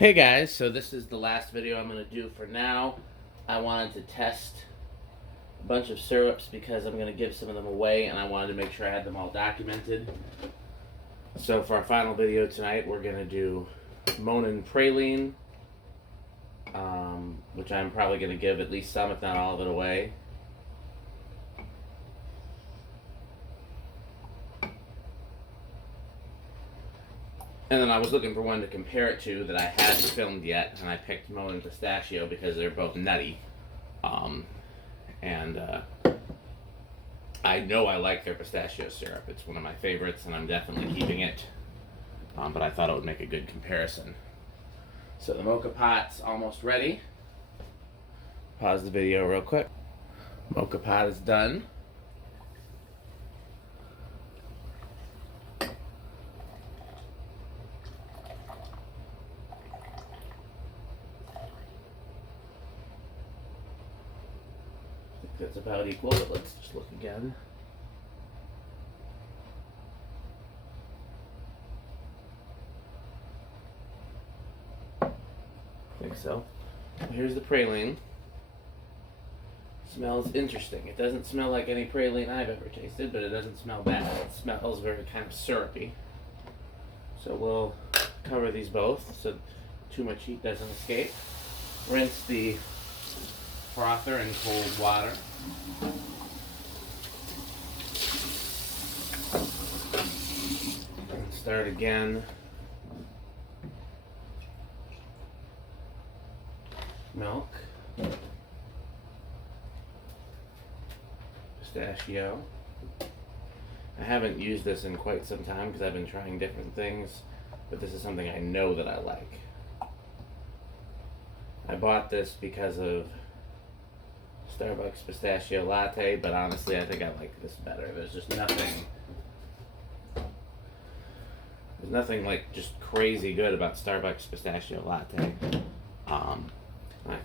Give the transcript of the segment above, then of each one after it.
Hey guys, so this is the last video I'm going to do for now. I wanted to test a bunch of syrups because I'm going to give some of them away and I wanted to make sure I had them all documented. So for our final video tonight, we're going to do Monin Praline, which I'm probably going to give at least some, if not all of it, away. And then I was looking for one to compare it to that I hadn't filmed yet, and I picked Monin Pistachio because they're both nutty. I know I like their pistachio syrup. It's one of my favorites, and I'm definitely keeping it. But I thought it would make a good comparison. So the Moka Pot's almost ready. Pause the video real quick. Moka Pot is done. That's about equal, but let's just look again. I think so. Here's the praline. Smells interesting. It doesn't smell like any praline I've ever tasted, but it doesn't smell bad. It smells very kind of syrupy. So we'll cover these both so too much heat doesn't escape. Rinse the frother in cold water. And start again. Milk. Pistachio. I haven't used this in quite some time because I've been trying different things, but this is something I know that I like. I bought this because of Starbucks pistachio latte, but honestly I think I like this better. There's nothing like just crazy good about Starbucks pistachio latte. I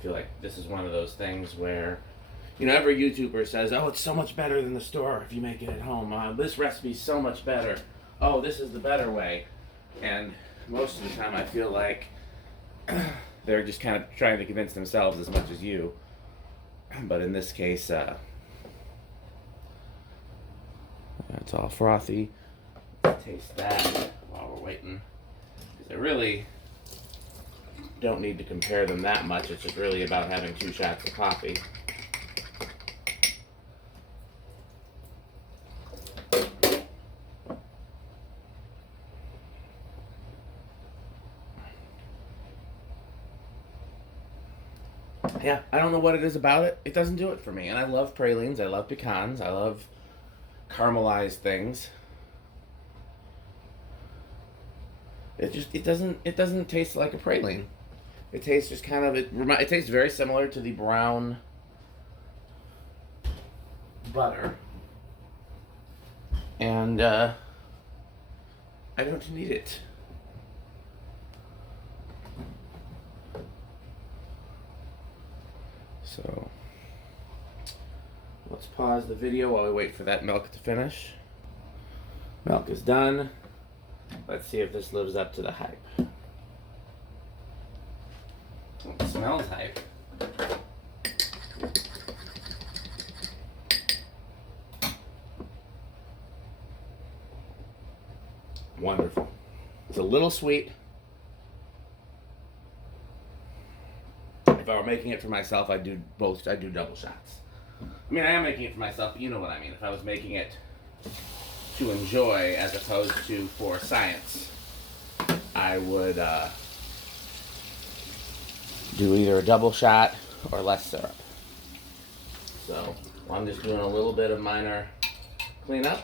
feel like this is one of those things where, you know, every YouTuber says, oh, it's so much better than the store if you make it at home. This recipe's so much better. Oh, this is the better way. And most of the time I feel like they're just kind of trying to convince themselves as much as you. But in this case, it's all frothy. Let's taste that while we're waiting. Because I really don't need to compare them that much. It's just really about having 2 shots of coffee. Yeah, I don't know what it is about it. It doesn't do it for me. And I love pralines. I love pecans. I love caramelized things. It doesn't taste like a praline. It tastes just kind of, it tastes very similar to the brown butter. And I don't need it. So let's pause the video while we wait for that milk to finish. Milk is done. Let's see if this lives up to the hype. It smells hype. Wonderful. It's a little sweet. If I were making it for myself, I'd do double shots. I mean, I am making it for myself, but you know what I mean. If I was making it to enjoy as opposed to for science, I would do either a double shot or less syrup. So I'm just doing a little bit of minor cleanup.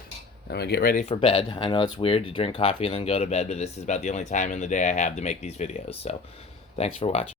I'm gonna get ready for bed. I know it's weird to drink coffee and then go to bed, but this is about the only time in the day I have to make these videos. So thanks for watching.